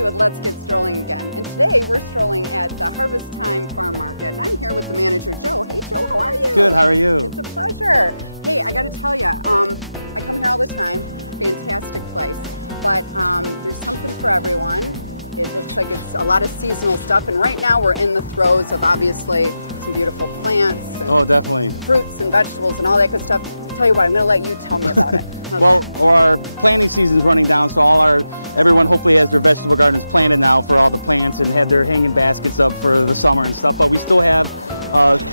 Julie with Let's Get Strolling again. And today we're strolling at the Harvest Time Farm Market. And I'm here with the manager, Joe. Hey, Joe, how are you? Good, how are you? It's a pleasure. Hey, I got to tell you, I come here all the time. Fantastic place. But there's something for everyone. It looks like it's a lot of seasonal stuff. And right now we're in the throes of obviously some beautiful plants. And definitely. Fruits and vegetables and all that good stuff. Tell you what, I'm going to let you tell me about it. Well, our planting season's running down, so everyone hopefully has their vegetable gardens planted now for all the plants and had their hanging baskets up for the summer and stuff. But we still have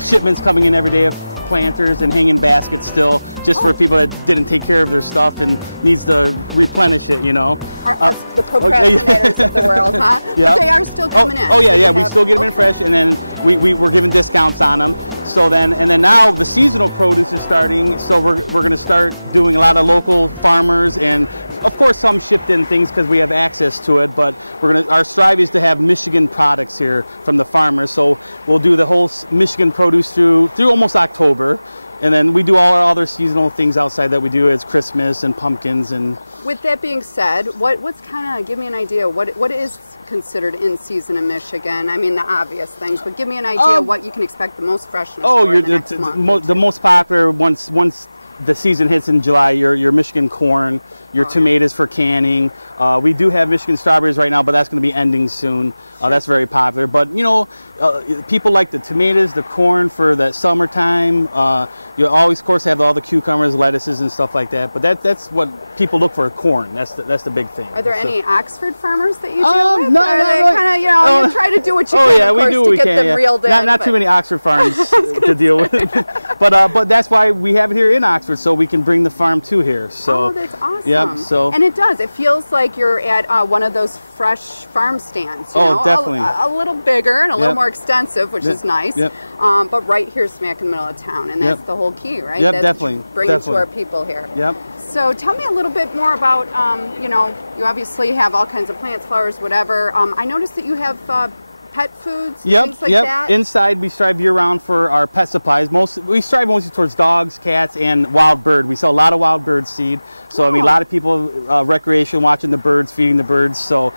shipments coming in every day of planters and hanging baskets still, just for people that didn't take care of their stuff and needs to replenish it, you know. The procrastinators of the world, huh? Yeah. But they are still coming in. Oh yeah, yeah, we still get them in fresh, and then we're giving discounts on them. So then now the seasonal produce is starting, so we're going to start doing a lot of local farmers, and of course some shipped in things because we have access to it, but our strive is to have Michigan products here from the farmers. So we'll do the whole Michigan produce through almost October, and then we do all our other seasonal things outside that we do as Christmas and pumpkins. And with that being said, what's kind of, give me an idea, what is considered in season in Michigan? I mean, the obvious things, but give me an idea what you can expect the most freshness for the next month. The most popular once the season hits in July, your Michigan corn, your tomatoes for canning. We do have Michigan strawberries right now, but that's going to be ending soon. That's very popular. But you know, people like the tomatoes, the corn for that summertime. You always, of course, have all the cucumbers, lettuces, and stuff like that. But that's what people look for. Corn. That's the big thing. Are there any Oxford farmers that you deal with? No, kind of, you know, you try to do what you can, of course, to get them reeled in. Not too many Oxford farms to deal with. But that's why we have it here in Oxford, so we can bring the farm to here. So that's awesome. Yep. So and it does. It feels like you're at one of those fresh farm stands. You know? Definitely. A little bigger and a little more extensive, which is nice. Yep. But right here, smack in the middle of town, and that's the whole key, right? Yep, that's definitely. Bringing to our people here. Yep. So tell me a little bit more about, you know, you obviously have all kinds of plants, flowers, whatever. I noticed that you have pet foods, things like that. Inside, we strive year-round for our pet supplies. We strive mostly towards dogs, cats, and wild bird. We sell a lot of wild bird seed. So I mean, a lot of people recreation, watching the birds, feeding the birds. So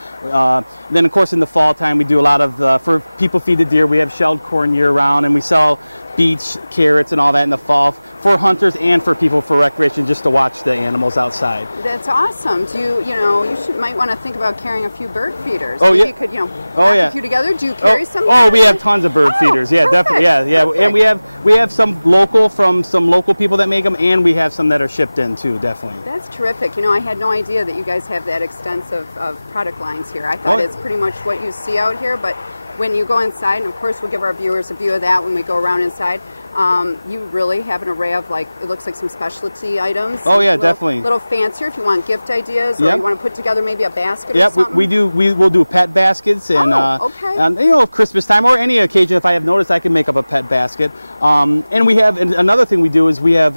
then, of course, in the fall time, we do a lot of for people feed the deer. We have shelled corn year-round, and we sell beets, carrots, and all that in the fall for hunters and for people for recreation, just to watch the animals outside. That's awesome. Do you might want to think about carrying a few bird feeders. Oh, Maybe yeah. you could, pack a few together. Do you carry some? We have tons of bird feeders. Yeah, perfect. definitely. Yeah. Perfect. And we have some local from some local people that make them, and we have some that are shipped in too. Definitely. That's terrific. You know, I had no idea that you guys have that extensive of product lines here. I thought it's pretty much what you see out here, but when you go inside, and of course we'll give our viewers a view of that when we go around inside, you really have an array of, like, it looks like some specialty items. Oh yeah, definitely. A little fancier if you want gift ideas, or you want to put together maybe a basket or something. We will do pet baskets, and you know, Christmas time or any occasion. If I have noticed, I can make up a pet basket. And we have another thing we do is we have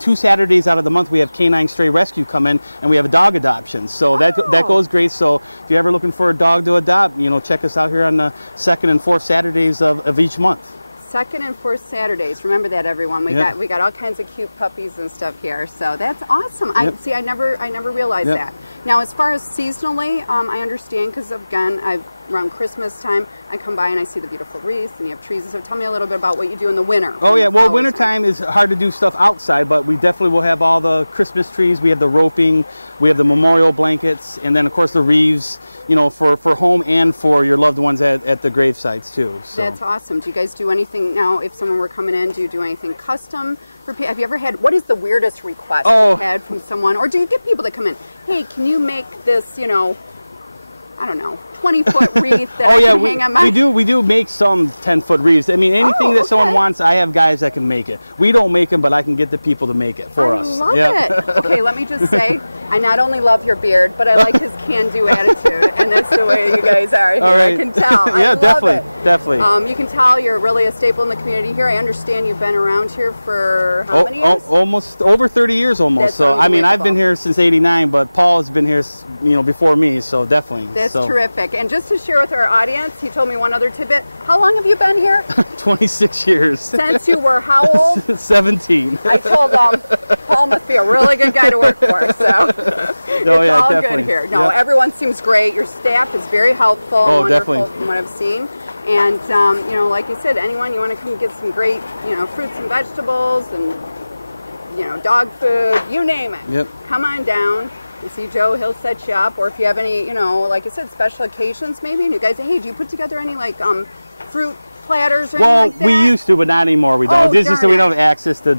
2 Saturdays out of the month we have canine stray rescue come in, and we have a dog adoption. So that goes great. So if you're ever looking for a dog to adopt, you know, check us out here on the 2nd and 4th Saturdays of each month. 2nd and 4th Saturdays. Remember that, everyone. We got all kinds of cute puppies and stuff here. So that's awesome. I never realized that. Now, as far as seasonally, I understand, because again, around Christmas time, I come by and I see the beautiful wreaths and you have trees. So tell me a little bit about what you do in the winter. Oh yeah, well, winter time is hard to do stuff outside, but we definitely will have all the Christmas trees. We have the roping, we have the memorial blankets, and then of course the wreaths, you know, for home and for your loved ones at the grave sites too. So that's awesome. Do you guys do anything now? If someone were coming in, do you do anything custom for people? Have you ever had, what is the weirdest request you've had from someone, or do you get people that come in, hey, can you make this, you know, I don't know, 20-foot wreath that I can hang on my... We do make some 10-foot wreaths. I mean, anything that someone wants, I have guys that can make it. We don't make them, but I can get the people to make it for us. I love it. Okay, let me just say, I not only love your beard, but I like his can-do attitude, and that's the way you guys are here. I can tell. Yeah, I love definitely. You can tell you're really a staple in the community here. I understand you've been around here for how many years? Almost over 30 years almost. That's so I mean, I've been here since '89, but Paul has been here, you know, before me. So definitely. That's terrific. And just to share with our audience, he told me one other tidbit. How long have you been here? 26 years. Since you were how old? 17. I told Paul must be a really good guy to work for. So No, it's yeah, all definitely. good here. No, Yep. everyone seems great. Your staff is very helpful, Oh, wonderful definitely. from what I've seen. And you know, like you said, anyone you want to come get some great, you know, fruits and vegetables and, you know, dog food, you name it. Yep. Come on down. You see Joe, he'll set you up. Or if you have any, you know, like I said, special occasions maybe, and you guys say, hey, do you put together any like fruit platters or Well, anything like that? we used to, but not anymore. We don't. Oh, It's just that darn we it. don't have access to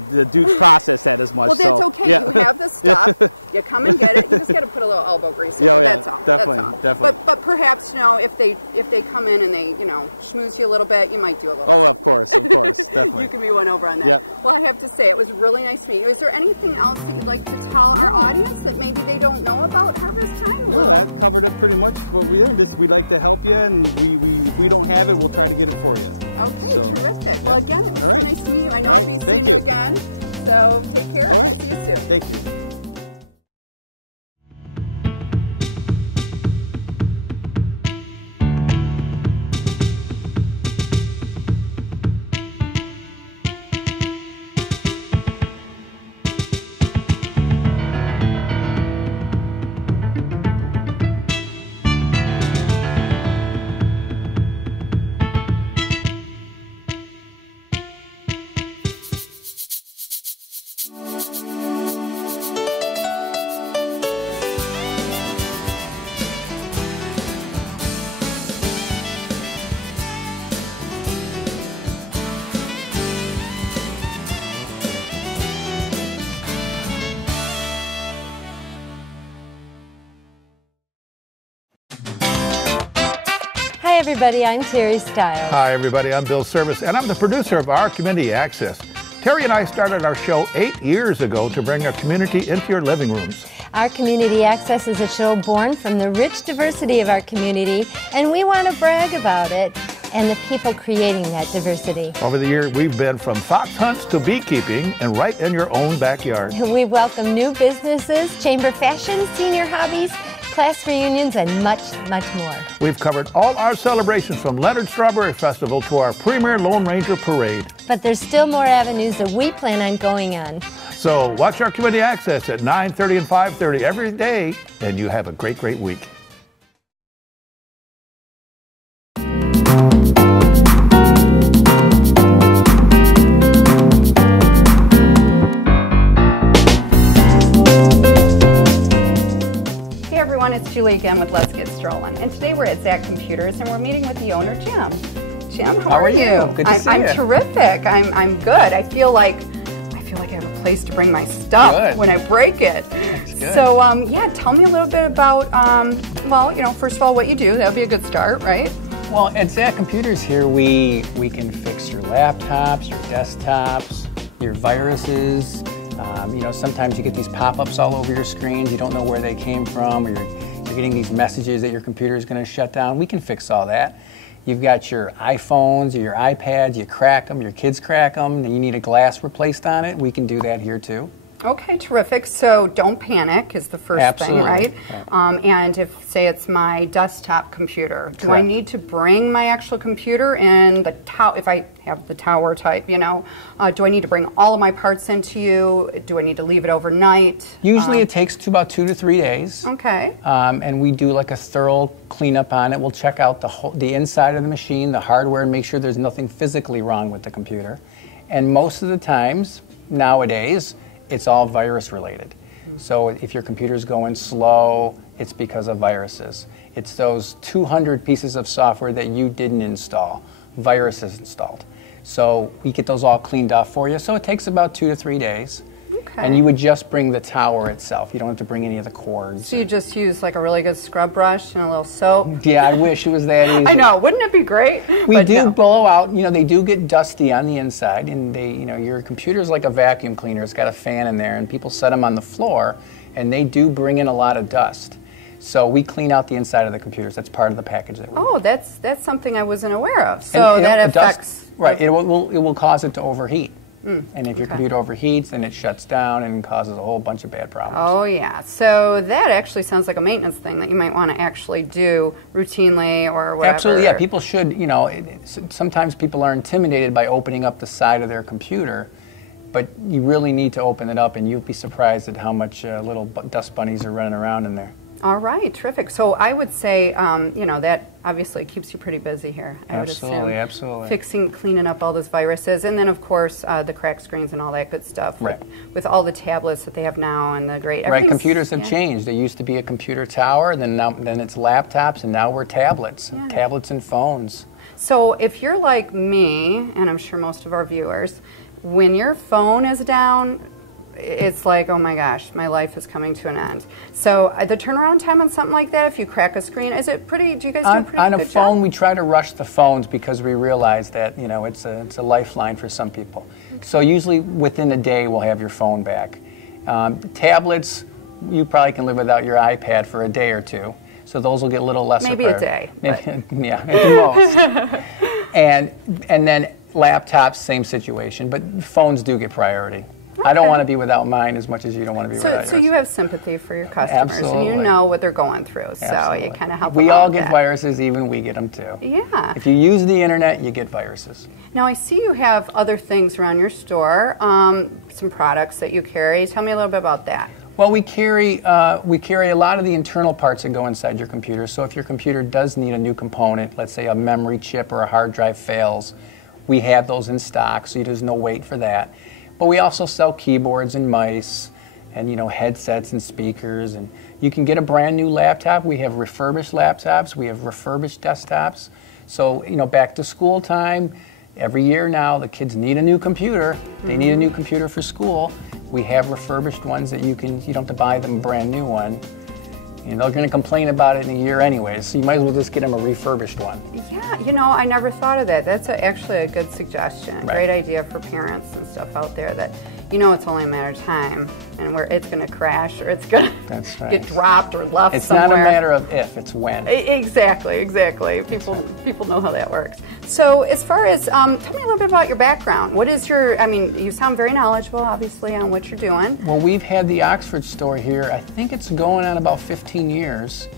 process that as much. Well, that's so, okay. yeah. You have the stuff. You come and get it. You just got to put a little elbow grease in Yeah, it. yeah, That's all. definitely, That's all. definitely. But perhaps, you know, if they come in and they, you know, schmooze you a little bit, you might do a little. Oh, of course, definitely. You can be one over on that. Yep. Well, I have to say, it was really nice to meet you. Is there anything else that you'd like to tell our audience that maybe they don't know about Harvest Time? No, that covered it pretty much. What we are, we'd like to help you, and we if we don't have it, we'll try to get it for you. Okay, So, terrific. yeah. Well, again, it was All so right. nice to meet you. I know All I'll right, be thank seeing you you. again. So take care. All I'll right. see you soon. Thank you. Hi everybody, I'm Terry Stiles. Hi everybody, I'm Bill Service and I'm the producer of Our Community Access. Terry and I started our show 8 years ago to bring our community into your living rooms. Our Community Access is a show born from the rich diversity of our community, and we want to brag about it and the people creating that diversity. Over the year, we've been from fox hunts to beekeeping and right in your own backyard. We welcome new businesses, chamber fashion, senior hobbies, class reunions, and much, much more. We've covered all our celebrations from Leonard Strawberry Festival to our premier Lone Ranger Parade. But there's still more avenues that we plan on going on. So watch Our Community Access at 9:30 and 5:30 every day, and you have a great, great week. Hey everyone, it's Julie again with Let's Get Strollin'. And today we're at Zach Computers and we're meeting with the owner, Jim. Jim, how are you? Good to see you. I'm terrific. I'm good. I feel like I have a place to bring my stuff Good. when I break it. That's good. So yeah, tell me a little bit about well, you know, first of all, what you do. That would be a good start, right? Well, at Zach Computers here, we can fix your laptops, your desktops, your viruses. You know, sometimes you get these pop-ups all over your screens. You don't know where they came from, or you're getting these messages that your computer is going to shut down. We can fix all that. You've got your iPhones or your iPads. You crack them. Your kids crack them, and you need a glass replaced on it. We can do that here too. Okay, terrific. So don't panic is the first Absolutely. thing, right? And if, say, it's my desktop computer, do I Correct. need to bring my actual computer in the tower? If I have the tower type, you know, do I need to bring all of my parts into you? Do I need to leave it overnight? Usually it takes about 2 to 3 days. Okay. And we do like a thorough cleanup on it. We'll check out the inside of the machine, the hardware, and make sure there's nothing physically wrong with the computer. And most of the times, nowadays, it's all virus related. So if your computer's going slow, it's because of viruses. It's those 200 pieces of software that you didn't install, viruses installed. So we get those all cleaned off for you. So it takes about 2 to 3 days. And you would just bring the tower itself. You don't have to bring any of the cords. So you just use like a really good scrub brush and a little soap? Yeah, I wish it was that easy. I know, wouldn't it be great? We But do no. blow out, you know, they do get dusty on the inside, and they, you know, your computer's like a vacuum cleaner. It's got a fan in there, and people set them on the floor, and they do bring in a lot of dust. So we clean out the inside of the computers. That's part of the package that we do. Oh, that's something I wasn't aware of. And, So you know, that the dust, affects... right, it will cause it to overheat. And if your computer overheats, then it shuts down and causes a whole bunch of bad problems. Oh yeah, so that actually sounds like a maintenance thing that you might want to actually do routinely or whatever. Absolutely, yeah. People should, you know, sometimes people are intimidated by opening up the side of their computer, but you really need to open it up, and you'll be surprised at how much little dust bunnies are running around in there. All right, terrific. So I would say, that obviously keeps you pretty busy here. Absolutely, absolutely. Fixing, cleaning up all those viruses, and then of course the cracked screens and all that good stuff. Right. With all the tablets that they have now and the great. Right, computers have changed. There used to be a computer tower, and then it's laptops, and now we're tablets, tablets and phones. So if you're like me, and I'm sure most of our viewers, when your phone is down, it's like, oh my gosh, my life is coming to an end. So the turnaround time on something like that, if you crack a screen, is it pretty, do you guys do a pretty on a good phone, job? we try to rush the phones because we realize that, it's a lifeline for some people. So usually within a day, we'll have your phone back. Tablets, you probably can live without your iPad for a day or two. So those will get a little lesser Maybe a day. Maybe, yeah, at the most. and then laptops, same situation, but phones do get priority. I don't want to be without mine as much as you don't want to be without yours. So you have sympathy for your customers. Absolutely. And you know what they're going through. So Absolutely. you kind of help We them all with get that. viruses, even we get them too. Yeah. If you use the internet, you get viruses. Now I see you have other things around your store, some products that you carry. Tell me a little bit about that. Well, we carry a lot of the internal parts that go inside your computer. So if your computer does need a new component, let's say a memory chip or a hard drive fails, we have those in stock, so there's no wait for that. But we also sell keyboards and mice and headsets and speakers, and you can get a brand new laptop. We have refurbished laptops, we have refurbished desktops. So back to school time, every year now the kids need a new computer. They need a new computer for school. We have refurbished ones that you don't have to buy them a brand new one. They're going to complain about it in a year anyways, so you might as well just get them a refurbished one. Yeah, I never thought of that. That's actually a good suggestion. Right. Great idea for parents and stuff out there that, it's only a matter of time and where it's going to crash or it's going to get dropped or left It's somewhere. not a matter of if, it's when. Exactly. People know how that works. So as far as, tell me a little bit about your background. What is you sound very knowledgeable, obviously, on what you're doing. Well, we've had the Oxford store here, I think it's going on about 15 years.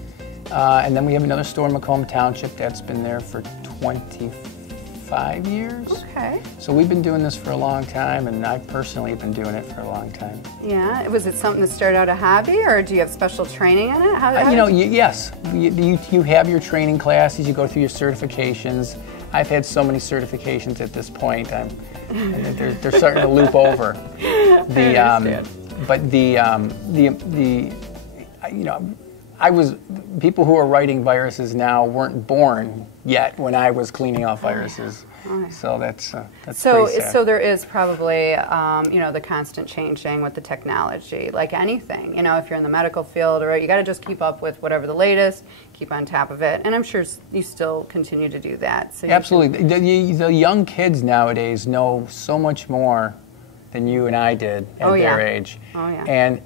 And then we have another store in Macomb Township that's been there for 25 years. Okay. So we've been doing this for a long time, and I personally have been doing it for a long time. Yeah. Was it something that started out a hobby, or do you have special training in it? Yes. You have your training classes, you go through your certifications. I've had so many certifications at this point. They're starting to loop over. People who are writing viruses now weren't born yet when I was cleaning off viruses. So that's pretty sad. So there is probably, the constant changing with the technology, like anything. If you're in the medical field, or you got to just keep up with whatever the latest, keep on top of it. And I'm sure you still continue to do that. So absolutely. The young kids nowadays know so much more than you and I did at their age. Oh, yeah.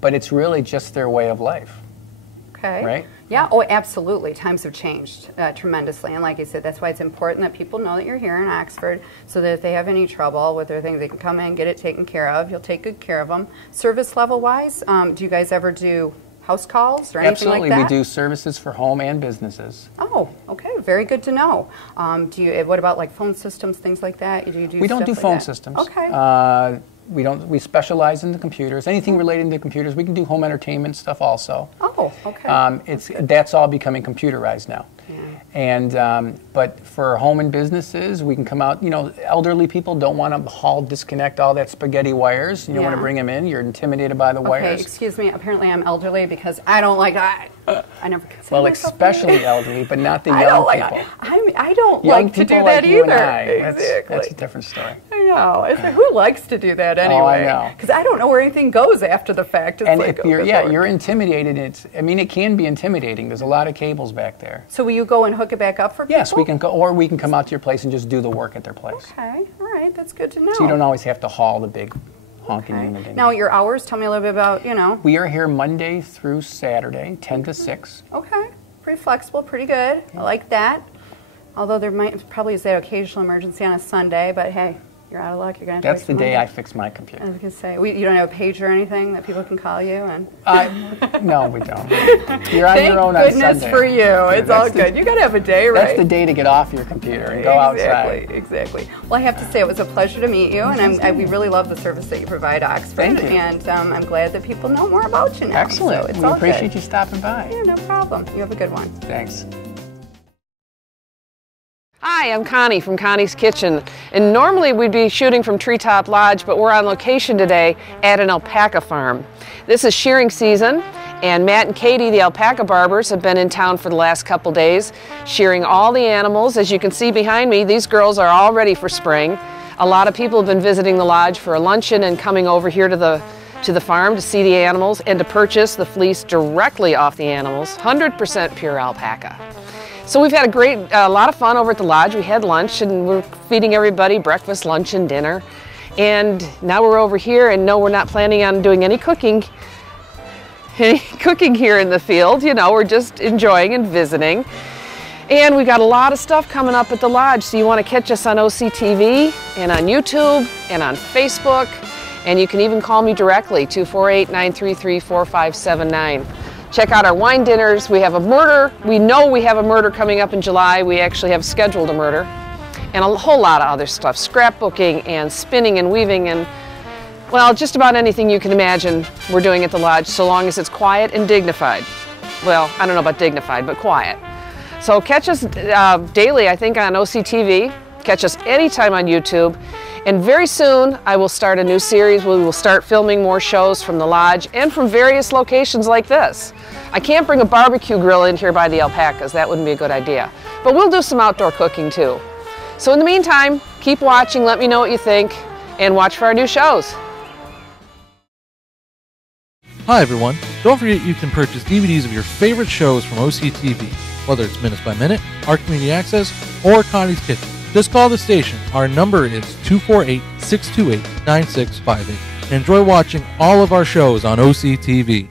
But it's really just their way of life. Okay. Right? Yeah, oh, absolutely. Times have changed tremendously. And like I said, that's why it's important that people know that you're here in Oxford, so that if they have any trouble with their things, they can come in, get it taken care of. You'll take good care of them. Service level-wise, do you guys ever do house calls or anything Absolutely. like that? We do services for home and businesses. Oh, okay. Very good to know. What about like phone systems, things like that? We don't do phone systems. Okay. We specialize in the computers. Anything related to computers. We can do home entertainment stuff also. Oh, okay. That's all becoming computerized now. And but for home and businesses, we can come out. Elderly people don't want to disconnect all that spaghetti wires. You don't want to bring them in. You're intimidated by the wires. Excuse me. Apparently, I'm elderly because I don't like that. I never. Well, especially elderly, but not the young people. I don't. Young like people to do like that you either. and I. Exactly. That's a different story. I know. It's like, who likes to do that anyway? Oh, I know. Because I don't know where anything goes after the fact. It's And like, if you're intimidated. It can be intimidating. There's a lot of cables back there. So will you go and hook it back up for people? Yes, we can go, or we can come out to your place and just do the work at their place. Okay. All right. That's good to know. So you don't always have to haul the big honking unit in. Now, your hours. Tell me a little bit about We are here Monday through Saturday, 10 to 6. Okay. Pretty flexible. Pretty good. I like that. Although there probably is that occasional emergency on a Sunday, but hey. You're out of luck. You're gonna. That's the day I fix my computer. I was gonna say, you don't have a page or anything that people can call you and. No, we don't. You're on your own on Sunday. Thank goodness for you. Yeah, it's all good. You gotta have a day, right? That's the day to get off your computer and go outside. Exactly. Well, I have to say it was a pleasure to meet you, and we really love the service that you provide Oxford. Thank you. And I'm glad that people know more about you now. Excellent. So we appreciate you stopping by. Yeah, no problem. You have a good one. Thanks. Hi, I'm Connie from Connie's Kitchen, and normally we'd be shooting from Treetop Lodge, but we're on location today at an alpaca farm. This is shearing season, and Matt and Katie, the alpaca barbers, have been in town for the last couple days, shearing all the animals. As you can see behind me, these girls are all ready for spring. A lot of people have been visiting the lodge for a luncheon and coming over here to the farm to see the animals and to purchase the fleece directly off the animals, 100% pure alpaca. So we've had a lot of fun over at the lodge. We had lunch and we're feeding everybody breakfast, lunch, and dinner. And now we're over here, and no, we're not planning on doing any cooking here in the field. You know, we're just enjoying and visiting. And we got a lot of stuff coming up at the lodge, so you want to catch us on OCTV and on YouTube and on Facebook. And you can even call me directly, 248-933-4579. Check out our wine dinners. We have a murder. We know we have a murder coming up in July. We actually have scheduled a murder. And a whole lot of other stuff, scrapbooking and spinning and weaving and, well, just about anything you can imagine we're doing at the lodge, so long as it's quiet and dignified. Well, I don't know about dignified, but quiet. So catch us daily, I think, on OCTV. Catch us anytime on YouTube. And very soon, I will start a new series where we will start filming more shows from the lodge and from various locations like this. I can't bring a barbecue grill in here by the alpacas. That wouldn't be a good idea. But we'll do some outdoor cooking too. So in the meantime, keep watching, let me know what you think, and watch for our new shows. Hi everyone, don't forget you can purchase DVDs of your favorite shows from OCTV, whether it's Minutes by Minute, Our Community Access, or Connie's Kitchen. Just call the station. Our number is 248-628-9658. And enjoy watching all of our shows on OCTV.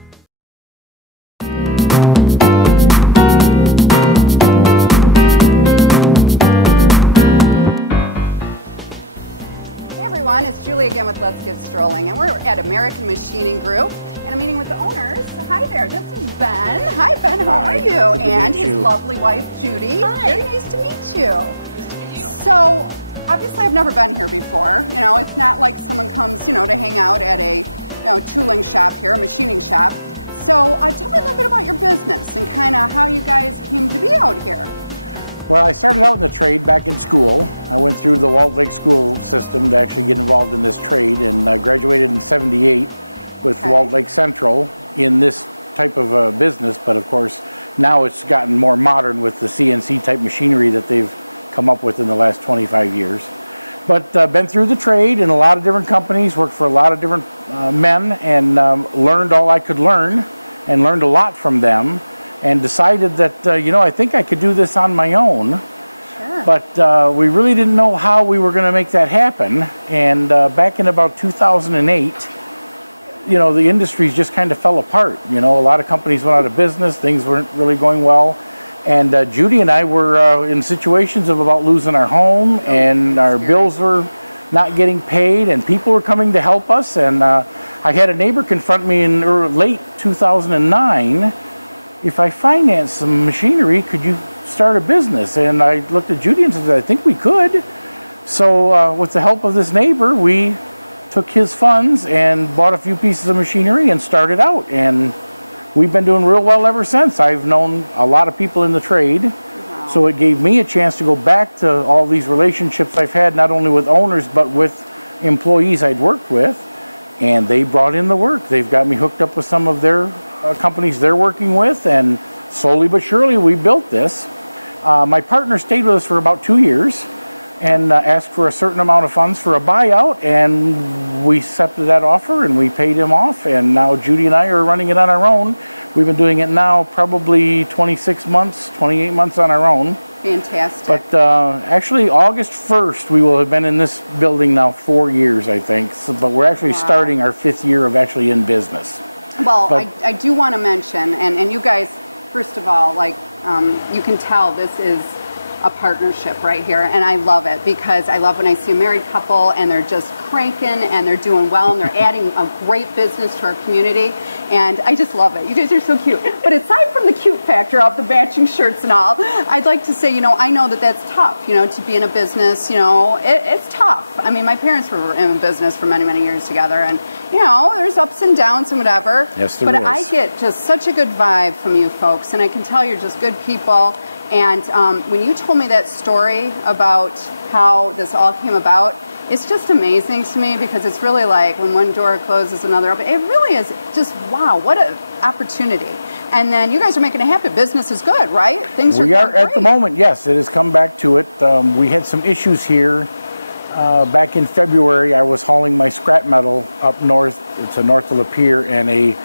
Hey everyone, it's Julie again with Let's Get Strolling, and we're at American Machining Group. And I'm meeting with the owners. Hi there, this is Ben. Hi Ben, how are you? And his lovely wife, Judy. Hi. Very nice to meet you. Nice to meet you. So, obviously I've never been here before. You know, it's not like someone comes, to hang out at a tooling shop here, a machining shop. So, tell me a little bit about your business and kind of how you guys came to be out here. Well, I started out in the trade back in school. I went through the Walt Lake school system to actually get involved in this trade, and graduated in '78. With Walt Lake Central in this type of business, but of course now it's gotten more modern with the CNC type machinery that they've come up with in the last 25 years. But been through the trade in a lot of different companies, worked for a lot of different men, and learned all I could learn, and learned a lot from them, and decided that I think I could do this on my own. Sure. But we really didn't know how we were going to make that happen. And back in about 2008, the industries just kind of fell apart. A lot of companies went out of business, things weren't really going well. And Judy and I were in situations of about losing our home, and our bills were not getting paid, and people were coming to help us. And I had a neighbor confront me in late 2009, if I finance some machinery, could you start a business? And I looked at Judy and said, I think we could. So with the help of this neighbor, we took his funds and bought a few pieces of machinery and started out, and we've been doing real well ever since. I've known a lot of people in the trade. Wow. So it gave me a chance to go back to all these relationships I've had, not only with owners but with employees I'd worked with, and they brought in the work. They've got me hooked up with some of their companies they're working with, and slowly but surely we built this. My partner stayed with us for about 2 years and asked for a certain amount of funds for a buyout, and we accepted that offer and we paid him off, and now Judy and I are running it on our own. We've been doing it now probably 26 months, 28 months on our own. Fantastic. But actually August 1st we will have been in this building now 4 years, I think. So, but we're actually starting our 5th year of actually in business. Well, I do want to mention, and you guys, first of all, you can tell this is a partnership right here, and I love it because I love when I see a married couple and they're just cranking and they're doing well and they're adding a great business to our community, and I just love it. You guys are so cute. But aside from the cute factor of the matching shirts and all, I'd like to say, I know that that's tough, to be in a business, it's tough. I mean, my parents were in business for many, many years together, and there's ups and downs and whatever. Yes, there is. But I get just such a good vibe from you folks, and I can tell you're just good people. And when you told me that story about how this all came about, it's just amazing to me because it's really like when one door closes, another open. It really is just, wow, what an opportunity. And then you guys are making it happen. Business is good, right? Things we are are at the moment, yes. It has come back to it. We had some issues here. Back in February, I was hauling my scrap metal up north. It's north of Lapeer, and a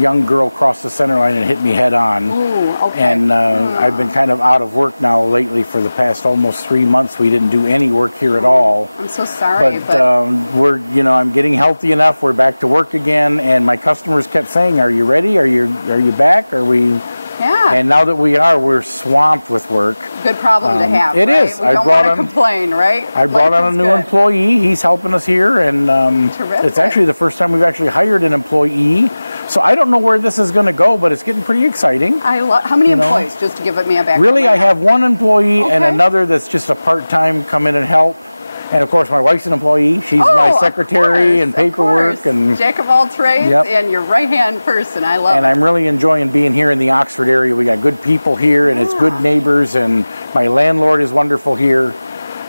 young girl crossed the center line and hit me head on. Ooh, okay. And I've been kind of out of work now lately for the past almost 3 months. We didn't do any work here at all. I'm so sorry, but we're, I'm getting healthy enough. We're back to work again, and my customers kept saying, "Are you ready? Are you back? Are we?" Yeah. And now that we are, we're swamped with work. Good problem to have. It right? is. We don't want to complain, right? I brought on a new employee. He's helping us here, and it's actually the first time we've actually hired an employee. So I don't know where this is going to go, but it's getting pretty exciting. How many employees? Just to give me a background. Really, I have one employee and another that's just a part-time come in and help. And of course, my wife's an employee. She's my secretary and paperwork and jack of all trades and your right-hand person. I love it. And I'm really enjoying being here in the Oxford area. We got good people here, and it's good neighbors. And my landlord is wonderful here,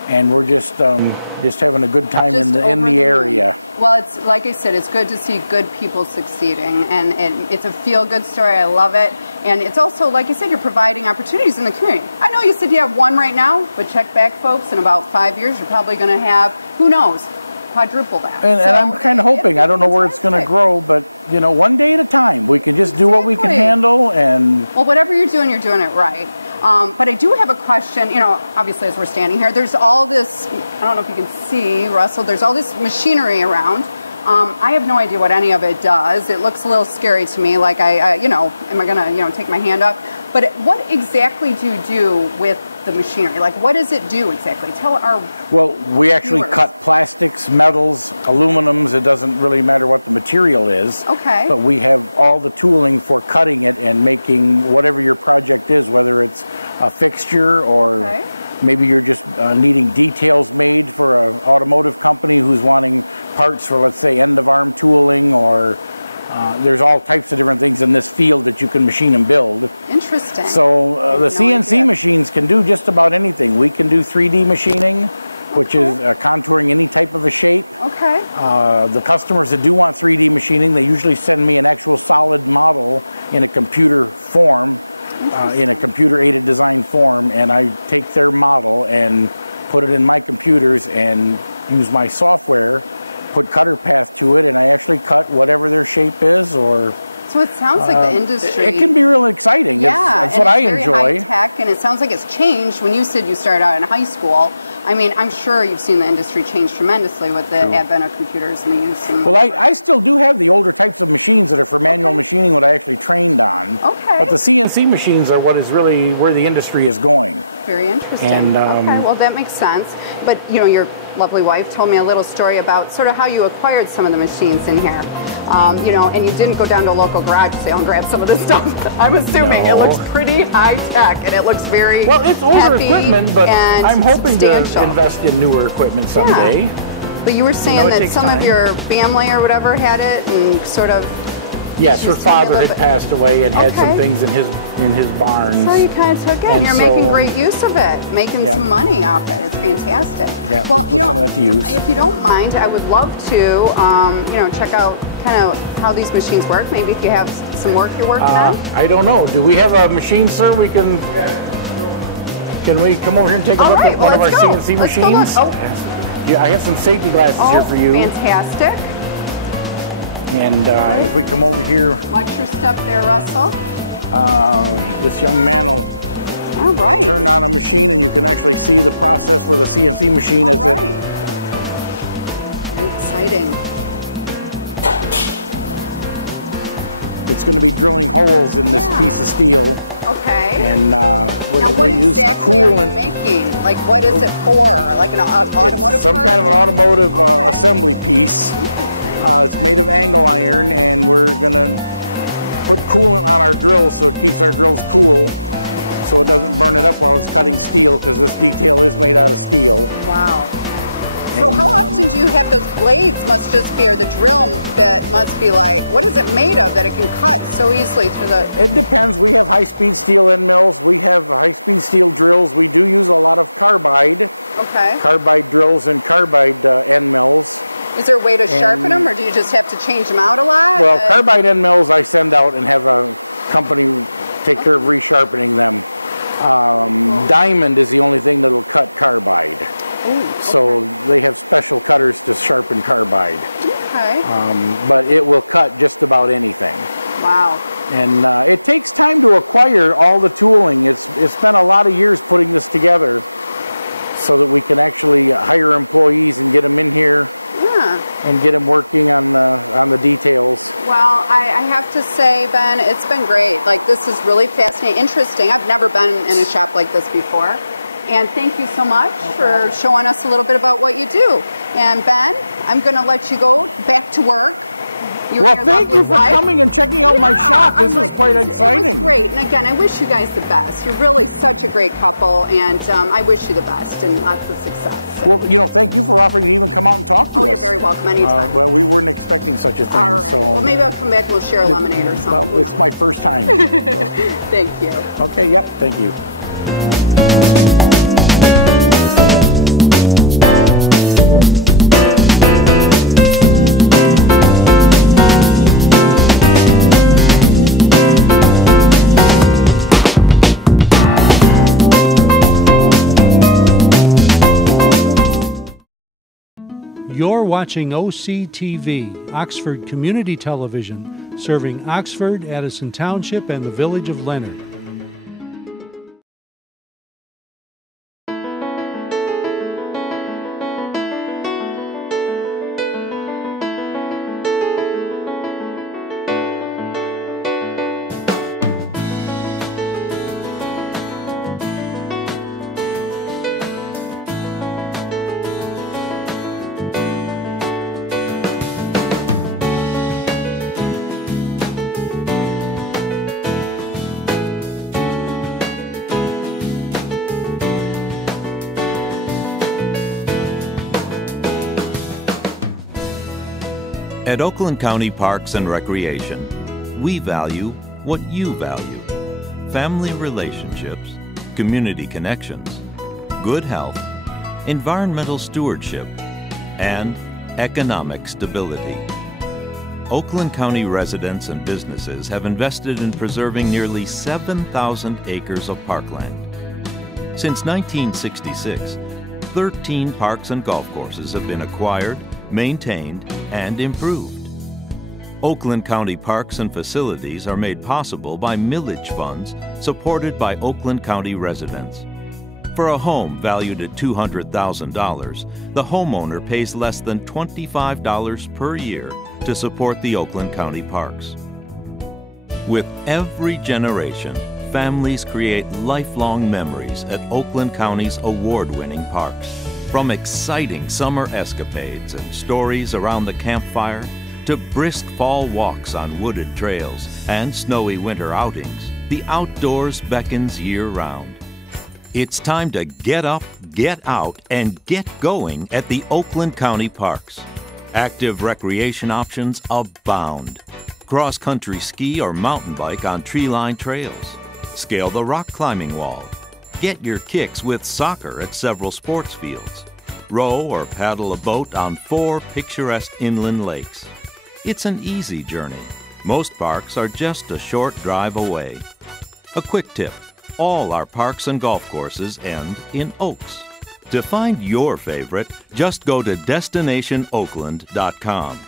and we're just having a good time in the area. Well, it's like I said, it's good to see good people succeeding, and it's a feel-good story. I love it. And it's also, like I said, you're providing opportunities in the community. I know you said you have one right now, but check back, folks. In about 5 years, you're probably going to have, who knows, quadruple that. And I'm kind of hoping. I don't know where it's going to grow, but, one day at a time. We can just do what we can handle. And well, whatever you're doing it right. But I do have a question, obviously as we're standing here, there's all this, I don't know if you can see, Russell, there's all this machinery around. I have no idea what any of it does. It looks a little scary to me, like am I gonna, take my hand up? But what exactly do you do with the machinery? Like, what does it do exactly? Tell our we actually viewers. cut plastics, metals, aluminums. It doesn't really matter what the material is. Okay. But we have all the tooling for cutting it and making whatever your project is, whether it's a fixture or maybe you're just needing details made for an automotive company who's wanting parts for, let's say, end-of-arm tooling, or there's all types of different things in this field that you can machine and build. Interesting. So the CNC machines can do just about anything. We can do 3D machining, which is contouring any type of a shape. Okay. The customers that do want 3D machining, they usually send me an actual solid model in a computer form, in a computer-aided design form, and I take their model and put it in my computers and use my software, put cutter path to it, and I actually cut whatever their shape is. Or so it sounds like the industry. It can be really exciting. Yeah, that's what I enjoy. It's very high tech, and it sounds like it's changed. When you said you started out in high school, I mean, I'm sure you've seen the industry change tremendously with the advent of computers and the use. And I still do have the older types of machines that are for manual machining, what I actually trained on. Okay. But the CNC machines are what is really where the industry is going. Very interesting. And, okay, well, that makes sense. But, your lovely wife told me a little story about sort of how you acquired some of the machines in here. And you didn't go down to a local garage sale and grab some of this stuff. I'm assuming it looks pretty high tech, and it looks very heavy and substantial. Invest in newer equipment someday. Yeah. But you were saying that some of your family or whatever had it, and sort of. Yes, her father had passed away and had some things in his barn. So you kind of took it, and you're making great use of it, making some money off it. It's fantastic. Yeah, well, we put some of that to use. If you don't mind, I would love to, check out kind of how these machines work. Maybe if you have some work you're working on. I don't know. Do we have a machine, sir? We can. Can we come over here and take a look? All right. Well, let's go. Let's go look. Oh. I have some safety glasses. Oh, fantastic. And if we come over here. Watch your step there, Russell. This young man will turn on a machine, and you can actually see the process with a CNC machine as it. Very exciting. It's going to be drilling holes in this piece of steel. Okay. And now, what we use exactly are you coolant. making? Like, what is it for? Like an automotive It's some part? kind of an automotive assembly piece. It's made of angle iron, and we're gonna put coolant on our drills so it keeps our drills cool, so it doesn't burn it up while it's cutting steel, because this detail is made out of steel. Wow. So And, how often do you have those blades must just be, or the drill bit must be like, what is it made of that it can cut so easily through the... It depends. We have high-speed steel end mills. We have high-speed steel drills. We do use a lot of carbide. Okay. Carbide drills and carbide end mills. Is there a way to sharpen them, or do you just have to change them out a lot? Well, carbide end mills I send out and have a company take care of resharpening them. Diamond is the only thing that'll cut carbide. Ooh, So they have special cutters to sharpen carbide. Okay. But it will cut just about anything. Wow. And it takes time to acquire all the tooling. It's been a lot of years putting this together so that we can actually hire employees and get them in here and get them working on the details. Well, I have to say, Ben, it's been great. Like, this is really fascinating, interesting. I've never been in a shop like this before. And thank you so much for showing us a little bit about what you do. And Ben, I'm going to let you go back to work. Well, thank you for coming and checking out my shop. This is quite exciting. It was great. And again, I wish you guys the best. You're really such a great couple, and I wish you the best and lots of success. Well, you know, thank you for offering to even come out and talk to us. Oh, you're very welcome anytime. Well, we weren't expecting such a thing. All right. So Well, maybe I'll come back and we'll share a lemonade or something. Well, it's my first time. Thank you. Okay, yep, thank you. You're watching OCTV, Oxford Community Television, serving Oxford, Addison Township, and the village of Leonard. At Oakland County Parks and Recreation, we value what you value: family relationships, community connections, good health, environmental stewardship, and economic stability. Oakland County residents and businesses have invested in preserving nearly 7,000 acres of parkland. Since 1966, 13 parks and golf courses have been acquired, maintained, and improved. Oakland County parks and facilities are made possible by millage funds supported by Oakland County residents. For a home valued at $200,000, the homeowner pays less than $25 per year to support the Oakland County parks. With every generation, families create lifelong memories at Oakland County's award-winning parks. From exciting summer escapades and stories around the campfire to brisk fall walks on wooded trails and snowy winter outings, the outdoors beckons year-round. It's time to get up, get out, and get going at the Oakland County parks. Active recreation options abound. Cross-country ski or mountain bike on tree-lined trails. Scale the rock climbing wall. Get your kicks with soccer at several sports fields. Row or paddle a boat on 4 picturesque inland lakes. It's an easy journey. Most parks are just a short drive away. A quick tip: all our parks and golf courses end in Oaks. To find your favorite, just go to DestinationOakland.com.